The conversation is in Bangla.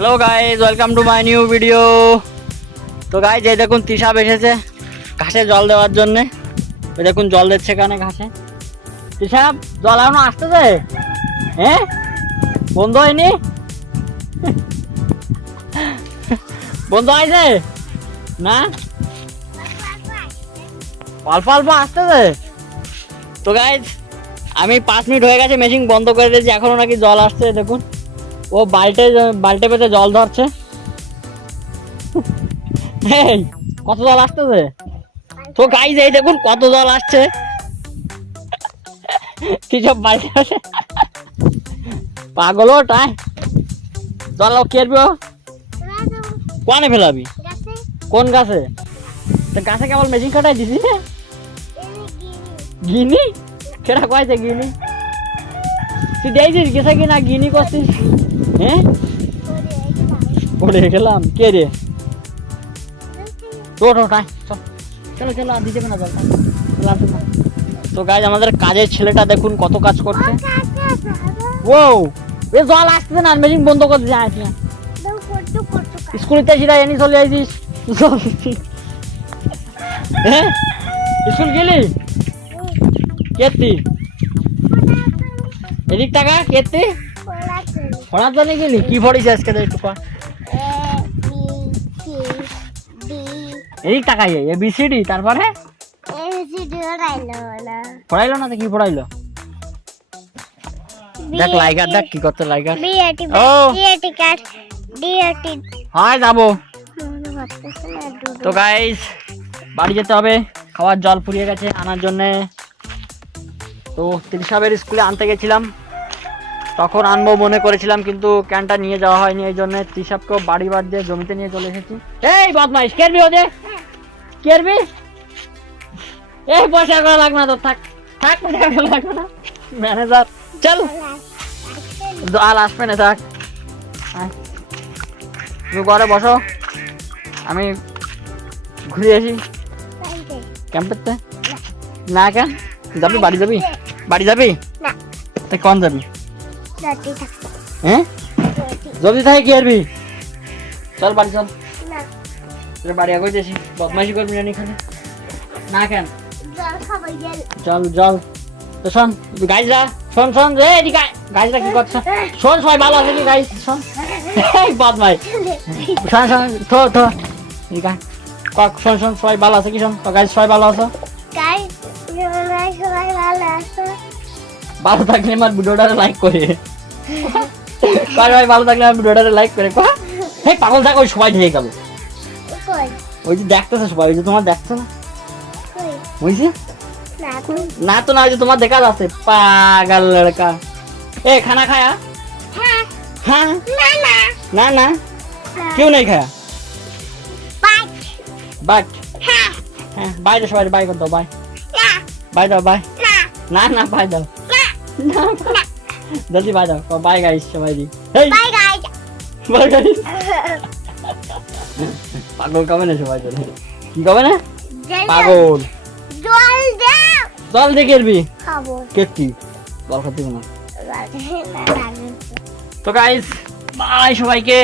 Hello guys, welcome to my new video. তো গাইজ এই দেখুন তৃষা এসেছে ঘাসে জল দেওয়ার জন্যে। এই দেখুন জল দিচ্ছে এখানে ঘাসে। তৃষা, জল এখনো আসতেছে? হ্যাঁ, বন্ধ হয়নি? বন্ধ হয়েছে না? অল্প অল্প আসতেছে। তো গাইজ আমি 5 মিনিট হয়ে গেছে মেশিন বন্ধ করে দিয়েছি, এখনো নাকি জল আসছে। দেখুন ও বাল্টে পেতে জল ধরছে। এই কত জল আসতেছে। তো গাইজ এই দেখুন কত জল আসছে। কি সব বাল্টে পাগল ওটাই জল কেরবি। কোনে ফেলাবি? কোন গাছে? গাছে কেবল মেশিন কাটাই দিছি না? গিনি কেটা কয়েছে গিনি? তুই দিয়েছিস গেছে কিনা গিনি করছিস? হ্যাঁ, পড়ে গেলাম। কে রে? চলো চলো আর দিতে না জল। তো গাইজ আমাদের কাজের ছেলেটা দেখুন কত কাজ করছে। ও এ জল আসছে না, মেশিন বন্ধ করে দিয়েছে। স্কুলতে সেটা এনে চলে আইছিস? হ্যাঁ, স্কুল গেলি? কেতি এদিক টাকা কেতি পড়ার জন্য গেলি? কি পড়িস আজকে একটু কর। এদিক টাকাই ABCD, তারপরে পড়াইলো না তো কি পড়াইলো? দেখ লাইগার, দেখ কি করতে লাইগার। ও হ্যাঁ যাবো। তো গাইস বাড়ি যেতে হবে, খাওয়ার জল ফুরিয়ে গেছে আনার জন্যে। তো তৃষাবের স্কুলে আনতে গেছিলাম, তখন আনবো মনে করেছিলাম, কিন্তু ক্যানটা নিয়ে যাওয়া হয়নি। এই জন্য তৃষাবকেও বাড়ি দিয়ে জমিতে নিয়ে চলে এসেছি। এই বদমাইশ, কেরবি ওদের কেরবি? এই পয়সা করা লাগবে না তো, থাক থাক, পয়সা করা লাগবে না। ম্যানেজার চল, জল আসবে না, থাক। তুমি ঘরে বসো, আমি ঘুরে আসি ক্যাম্পেতে। না কেন যাবি? বাড়ি যাবি? বাড়ি যাবি? তাই কখন যাবি? হ্যাঁ, জলদি থাকে কি আরবি? চল বাড়ি চল। বাড়ি আগে যাসি, বদমাইশি করবি না এখানে। না কেন? চল জল। তো শোন গাইজরা, শোন রে, এদিকে গাইজরা কি করছ? শোন, সবাই ভালো আছে কি গাইজ? শোন বদমাইশ, শোন থো এদিকে শোন সবাই ভালো আছে কি? শোন তো গাইজ, সবাই ভালো আছো? ভালো থাকলে আমার ভিডিওটারে লাইক করে। ভাই ভালো থাকলে আমার ভিডিওটারে লাইক করে। এই পাগল থাক, ওই সবাই ঢেকে গেল। ওই যে দেখতেছে সবাই, ওই যে তোমার দেখছো না? বুঝছি না তো, না ওই যে তোমার দেখা যাচ্ছে। পাগল লড়কা। এ খানা খায়া? হ্যাঁ না না क्यों नहीं खाया? बाट হ্যাঁ, বাই দাও সবাই, বাই করে দাও। বাই বাই দাও, বাই না না বাই দাও, জলদি বাই দাও। বাই গাইস সবাই দি। Bye guys, bye guys. পাগল কবে না সবাই চলে? কি কবে না পাগল? জল দে কেরবি? খাবো। কেতি জল খাতে না। তো গাইস বাই সবাইকে।